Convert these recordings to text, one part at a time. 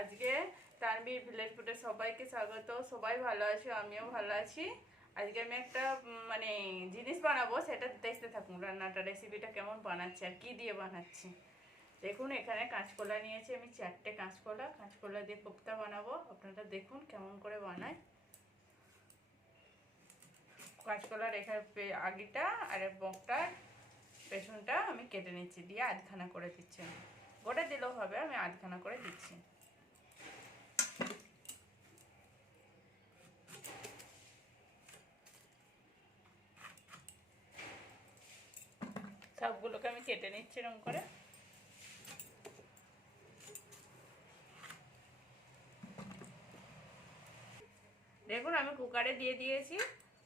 আজকে তানভীর ভিলেজ ফুডে সবাইকে স্বাগত। সবাই ভালো আছো, আমিও ভালো আছি। আজকে আমি একটা জিনিস বানাবো, সেটা দেখতে থাকুন। রান্নাটা রেসিপিটা কেমন বানাচ্ছি আর কি দিয়ে বানাচ্ছি দেখুন। এখানে কাঁচকলা নিয়েছি আমি 4টে কাঁচকলা দিয়ে কোফতা বানাবো। আপনারা দেখুন কেমন করে বানাই। কাঁচকলার এখানে আগিটা আর বকটার পেছনটা আমি কেটে নিচ্ছি, দিয়ে আধখানা করে দিচ্ছি। গোটা দিলেও হবে, আমি আধখানা করে দিচ্ছি। সবগুলোকে আমি কেটে নিচ্ছি এরকম করে। দেখুন আমি কুকারে দিয়ে দিয়েছি।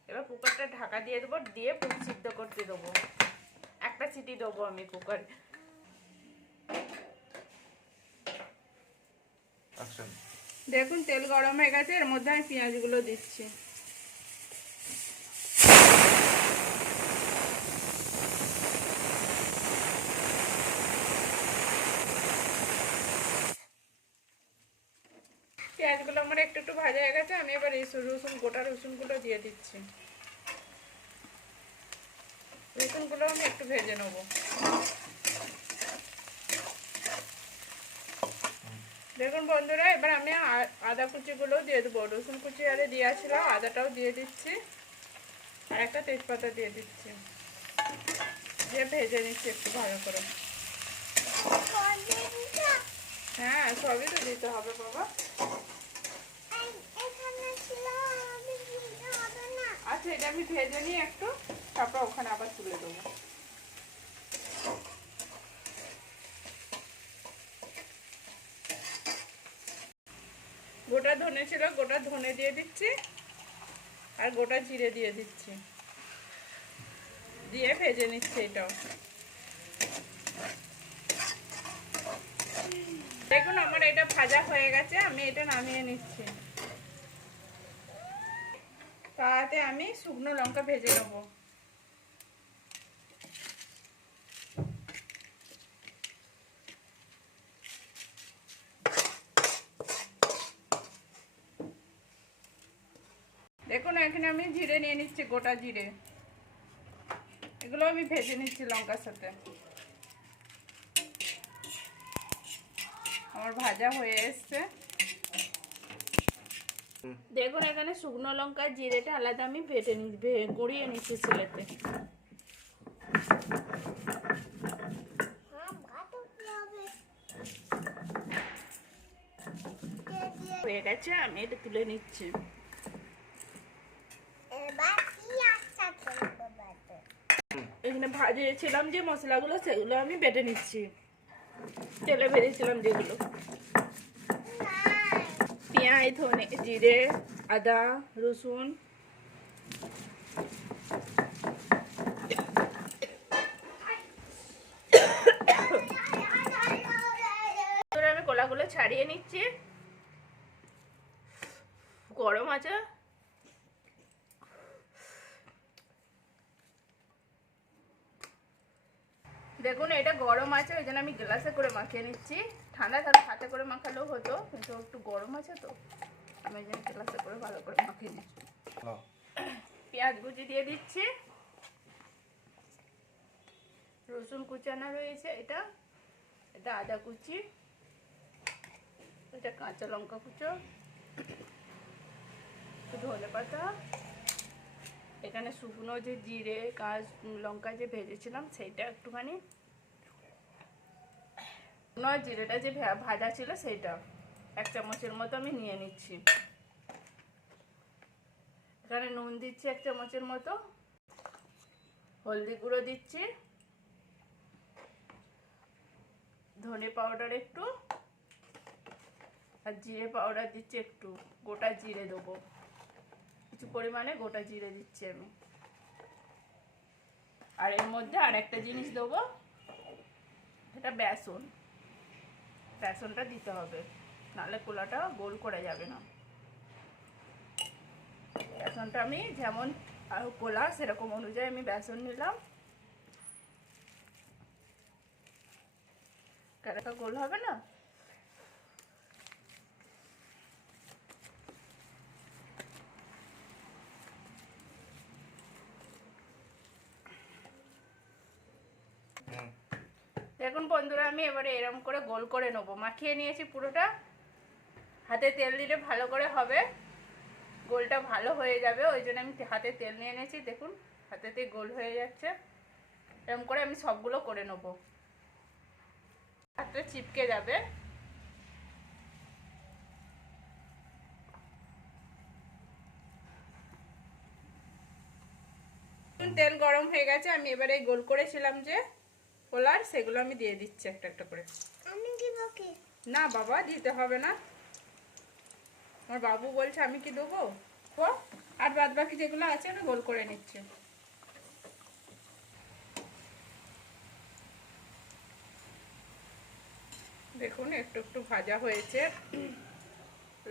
এবার কুকারটা ঢাকা দিয়ে দেবো, দিয়ে পুরো সিদ্ধ করতে দেবো। একটা সিটি দেবো আমি কুকারে। দেখুন তেল গরম হয়ে গেছে, এর মধ্যে আমি পেঁয়াজগুলো দিচ্ছি। পেঁয়াজগুলো আমার একটু একটু ভাজা হয়ে গেছে, আমি এবার গোটা রসুনগুলো দিয়ে দিচ্ছি। রসুনগুলো আমি একটু ভেজে নেবো। দেখুন বন্ধুরা, এবার আমি আদা কুচিগুলো দিয়ে দেবো। রসুন কুচি আরে দিয়ে আসছিলাম, আদাটাও দিয়ে দিচ্ছি, আর একটা তেজপাতা দিয়ে দিচ্ছি, দিয়ে ভেজে নিচ্ছি একটু ভালো করে। হ্যাঁ, সবই তো দিতে হবে বাবা। আচ্ছা, এটা আমি ভেজে নিই একটু, তারপর ওখানে আবার তুলে দেবো। গোটা ধনে ছিল, গোটা ধনে দিয়ে দিচ্ছি, আর গোটা জিরে দিয়ে দিচ্ছি, দিয়ে ভেজে নিচ্ছি এটাও। দেখুন আমার এটা ভাজা হয়ে গেছে, আমি এটা নামিয়ে নিচ্ছি। তাতে আমি শুকনো লঙ্কা ভেজে নেবো। দেখুন এখানে আমি জিরে নিয়ে নিচ্ছি, গোটা জিরে। এগুলো আমি ভেজে নিচ্ছি লঙ্কার সাথে। আমার ভাজা হয়ে এসছে। দেখুন এখানে শুকনো লঙ্কা জিরেটা আলাদা আমি গুঁড়িয়ে নিচ্ছি শিলেতে। হয়ে গেছে, আমি এটা তুলে নিচ্ছি। এখানে ভাজিয়েছিলাম যে মশলাগুলো, সেগুলো আমি বেটে নিচ্ছি। তেলে ভেজেছিলাম যেগুলো, পেঁয়াজ, ধনে, জিরে, আদা, রসুন। আমি কলাগুলো ছাড়িয়ে নিচ্ছি। গরম আছে, দেখুন এটা গরম আছে, ওই জন্য আমি গ্লাসে করে মাখিয়ে নিচ্ছি। ঠান্ডা থাকলে হাতে করে মাখালেও হতো, কিন্তু একটু গরম আছে তো আমি ওই জন্য গ্লাসে করে ভালো করে মাখিয়ে নিচ্ছি। পেঁয়াজ কুচি দিয়ে দিচ্ছি, রসুন কুচানো রয়েছে, এটা আদা কুচি, এটা কাঁচা লঙ্কা কুচো, ধনে পাতা, এখানে শুকনো যে জিরে লঙ্কা যে ভেজেছিলাম সেইটা একটুখানি, জিরেটা যে ভাজা ছিল সেইটা 1 চামচের মতো আমি নিয়ে নিচ্ছি। এখানে নুন দিচ্ছি 1 চামচের মতো, হলদি গুঁড়ো দিচ্ছি, ধনে পাউডার একটু, আর জিরে পাউডার দিচ্ছি একটু। গোটা জিরে দেবো, কিছু পরিমাণে গোটা জিরে দিচ্ছি আমি। আর এর মধ্যে আর একটা জিনিস দেবো, এটা বেসনটা দিতে হবে, নাহলে কোলাটা গোল করে যাবে না। বেসনটা আমি যেমন কোলা সেরকম অনুযায়ী আমি বেসন নিলাম। কারাকা গোল হবে না, দেখুন বন্ধুরা, আমি এবারে এরকম করে গোল করে নেবো। মাখিয়ে নিয়েছি পুরোটা, হাতে তেল দিলে ভালো করে হবে, গোলটা ভালো হয়ে যাবে। ওই জন্য আমি হাতে তেল নিয়ে নিয়েছি। দেখুন হাতেতে গোল হয়ে যাচ্ছে। এরকম করে আমি সবগুলো করে নেবো, হাতটা চিপকে যাবে। তেল গরম হয়ে গেছে, আমি এবারে গোল করেছিলাম যে পোলার, সেগুলো আমি দিয়ে দিচ্ছি একটা একটা করে। না বাবা, দিতে হবে না, আমার বাবু বলছে আমি কি দেবো। আর বাদ বাকি যেগুলো আছে আমি গোল করে নিচ্ছি। দেখুন একটু একটু ভাজা হয়েছে,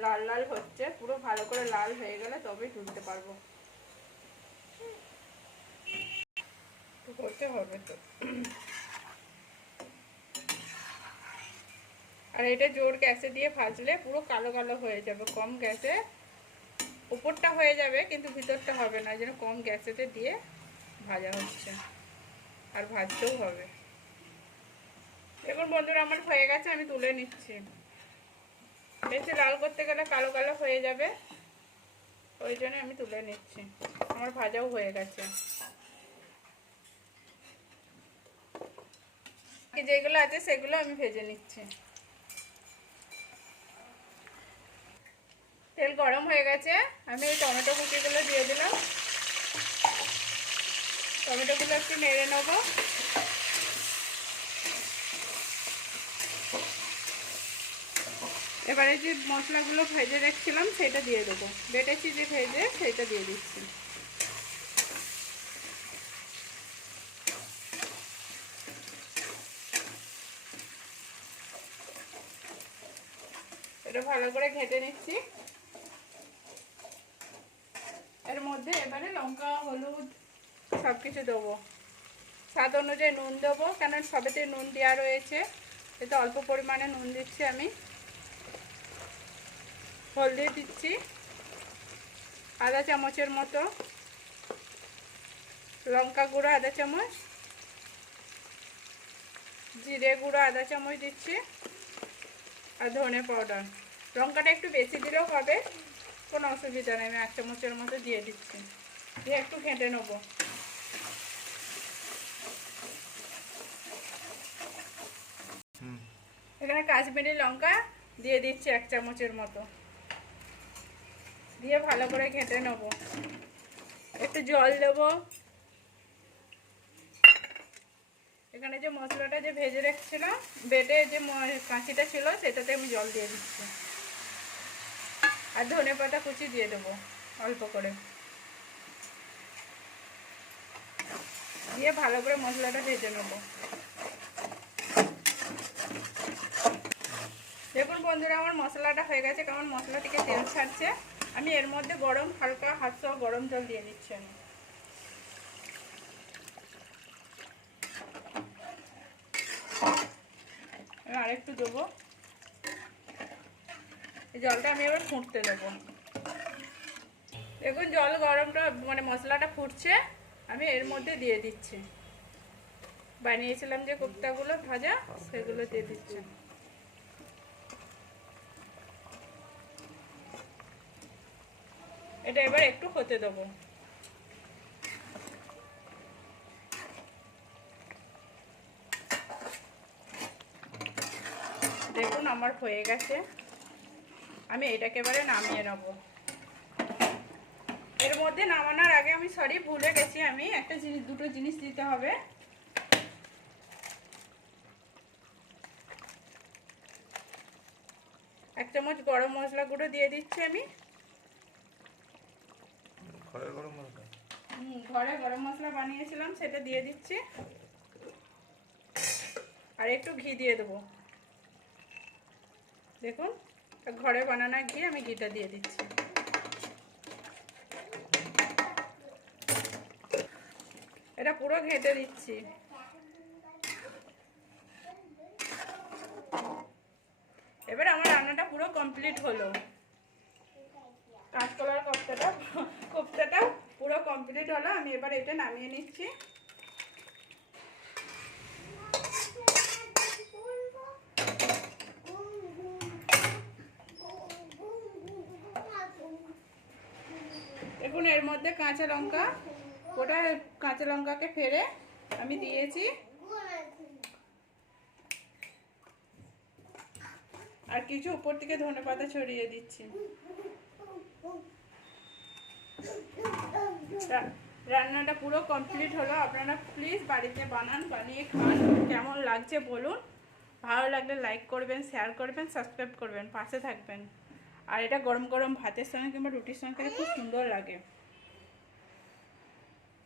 লাল লাল হচ্ছে, পুরো ভালো করে লাল হয়ে গেলে তবেই তুলতে পারবো। করতে হবে তো। আর এটা জোর গ্যাসে দিয়ে ভাজলে পুরো কালো কালো হয়ে যাবে। কম গ্যাসে উপরটা হয়ে যাবে কিন্তু ভিতরটা হবে না, যেন কম গ্যাসেতে দিয়ে ভাজা হচ্ছে, আর ভাজতেও হবে। দেখুন বন্ধুরা, আমার হয়ে গেছে, আমি তুলে নিচ্ছি। বেশি লাল করতে গেলে কালো কালো হয়ে যাবে, ওই জন্য আমি তুলে নিচ্ছি। আমার ভাজাও হয়ে গেছে। যেগুলো আছে সেগুলো আমি ভেজে নিচ্ছি। তেল গরম হয়ে গেছে, আমি এই টমেটো কুচিগুলো দিয়ে দিলাম। টমেটোগুলো একটু নেড়ে নেবো। এবারে যে মশলাগুলো ভেজে রাখছিলাম সেটা দিয়ে দেবো, বেটেছি যে ভেজে সেটা দিয়ে দিচ্ছি। এটা ভালো করে ঘেটে নিচ্ছি। এর মধ্যে এবারে লঙ্কা, হলুদ সব কিছু দেবো, স্বাদ অনুযায়ী নুন দেবো, কেন সবেতে নুন দেওয়া রয়েছে। এতে অল্প পরিমাণে নুন দিচ্ছি আমি। হলদি দিচ্ছি আধা চামচের মতো, লঙ্কা গুঁড়ো আধা চামচ, জিরে গুঁড়ো আধা চামচ দিচ্ছি, আর ধনে পাউডার। লঙ্কাটা একটু বেশি দিলেও হবে, কোনো অসুবিধা নেই। আমি 1 চামচের মতো দিয়ে দিচ্ছি, দিয়ে একটু ঘেঁটে নেবো। এখানে কাশ্মীরি লঙ্কা দিয়ে দিচ্ছি 1 চামচের মতো, দিয়ে ভালো করে ঘেঁটে নেবো। একটু জল দেবো। এখানে যে মশলাটা যে ভেজে রেখেছিলাম, বেটে যে কাঁচিটা ছিল সেটাতে আমি জল দিয়ে দিচ্ছি, আর ধনে পাতা কুচি দিয়ে দেবো অল্প করে, দিয়ে ভালো করে মশলাটা ভেজে নেবো। দেখুন বন্ধুরা, আমার মশলাটা হয়ে গেছে, কেমন মশলা থেকে তেল ছাড়ছে। আমি এর মধ্যে গরম হালকা হাত গরম জল দিয়ে দিচ্ছি আমি। আরেকটু দেবো, এই জলটা আমি এবার ফুটতে দেবো। দেখুন জল গরমটা মানে মশলাটা ফুটছে, আমি এর মধ্যে দিয়ে দিচ্ছি বানিয়েছিলাম যে কোপ্তাগুলো ভাজা, সেগুলো দিয়ে দিচ্ছি। এটা এবার একটু হতে দেবো। দেখুন আমার হয়ে গেছে, আমি এটাকে এবারে নামিয়ে নেবো। এর মধ্যে নামানোর আগে আমি ভুলে গেছি, আমি একটা জিনিস, দুটো জিনিস দিতে হবে। এক চামচ গরম মশলা গুঁড়ো দিয়ে দিচ্ছি আমি। ঘরে গরম মশলা বানিয়েছিলাম, সেটা দিয়ে দিচ্ছি। আর একটু ঘি দিয়ে দেবো। দেখুন ঘরে বানানো ঘি, আমি ঘিটা দিয়ে দিচ্ছি। এটা পুরো ঘেঁটে দিচ্ছি। এবার আমার রান্নাটা পুরো কমপ্লিট হলো। কাঁচকলার কোপ্তাটা পুরো কমপ্লিট হলো। আমি এবার এটা নামিয়ে নিচ্ছি। দেখুন এর মধ্যে কাঁচা লঙ্কা, গোটা কাঁচা লঙ্কাকে ফেলে আমি দিয়েছি, আর কিছু উপর থেকে ধনেপাতা ছড়িয়ে দিচ্ছি। রান্নাটা পুরো কমপ্লিট হলো। আপনারা প্লিজ বাড়িতে বানান, বানিয়ে খান, কেমন লাগছে বলুন। ভালো লাগলে লাইক করবেন, শেয়ার করবেন, সাবস্ক্রাইব করবেন, পাশে থাকবেন। আর এটা গরম গরম ভাতের সঙ্গে কিংবা রুটির সঙ্গে খেতে খুব সুন্দর লাগে।